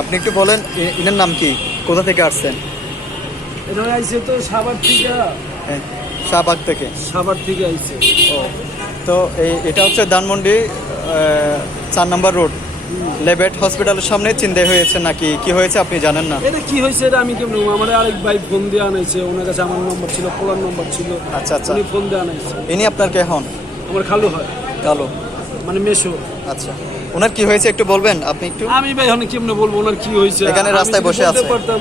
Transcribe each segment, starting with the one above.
আপনি একটু বলেন এনার নাম কি? কোথা থেকে আসছেন? এনার আইসে তো সাবার থেকে। হ্যাঁ, শাহবাগ থেকে। সাবার থেকে আইসে ও তো এটা হচ্ছে ধানমন্ডি চার নম্বর রোড। লেবেট হসপিটালের সামনে চিন্তায় হয়েছে নাকি? কি হয়েছে আপনি জানেন না? এটা কি হয়েছে এটা আমি কেমন আমার আরেক ভাই ফোন দিয়ে আনাইছে। ওনার কাছে আমার নম্বর ছিল পোলার নম্বর ছিল। আচ্ছা আচ্ছা। উনি ফোন দিয়ে আনাইছে। ইনি আপনার কে হন? আমার খালু হয়। কালো মানে মেশো। আচ্ছা। ওনার কি হয়েছে একটু বলবেন? আপনি একটু? আমি ভাই এখন কেমনে বলব? ওনার কি হয়েছে? এখানে রাস্তায় বসে আছে। পারতাম।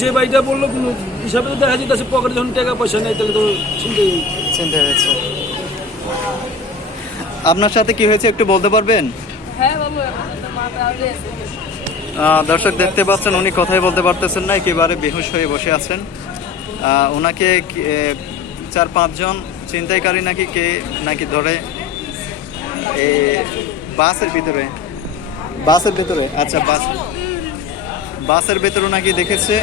যে ভাইটা বলল কোনো হিসাবে তো দেখা যেতেছে পকেটে যখন টাকা পয়সা নেই তাহলে তো চিন্তাই চিন্তা হয়েছে। আপনার সাথে কি হয়েছে একটু বলতে পারবেন? হ্যাঁ দর্শক দেখতে পাচ্ছেন উনি কথাই বলতে পারতেছেন না একেবারে বেহুশ হয়ে বসে আছেন। ওনাকে চার পাঁচজন ছিনতাইকারী নাকি কে নাকি ধরে এ, বাসের ভিতরে? বাসের ভিতরে। আচ্ছা বাস বাসের ভেতরে নাকি দেখেছে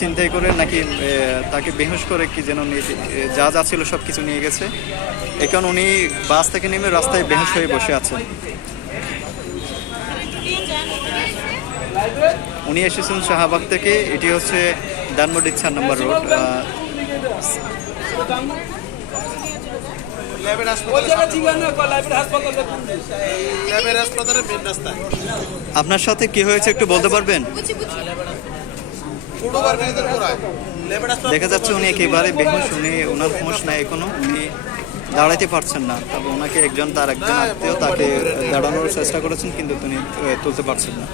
চিন্তাই করে নাকি তাকে বেহুশ করে কি যেন যা যা ছিল সব কিছু নিয়ে গেছে। এখন উনি বাস থেকে নেমে রাস্তায় বেহুশ হয়ে বসে আছেন। উনি এসেছেন শাহবাগ থেকে। এটি হচ্ছে ধানমন্ডি চার নম্বর রোড মেন আপনার সাথে কি হয়েছে একটু বলতে পারবেন? দেখা যাচ্ছে উনি একেবারে বেহুশ, উনি ওনার হুঁশ নাই এখনও, উনি দাঁড়াইতে পারছেন না। তবে ওনাকে একজন তার একজন আত্মীয় তাকে দাঁড়ানোর চেষ্টা করেছেন, কিন্তু তিনি তুলতে পারছেন না।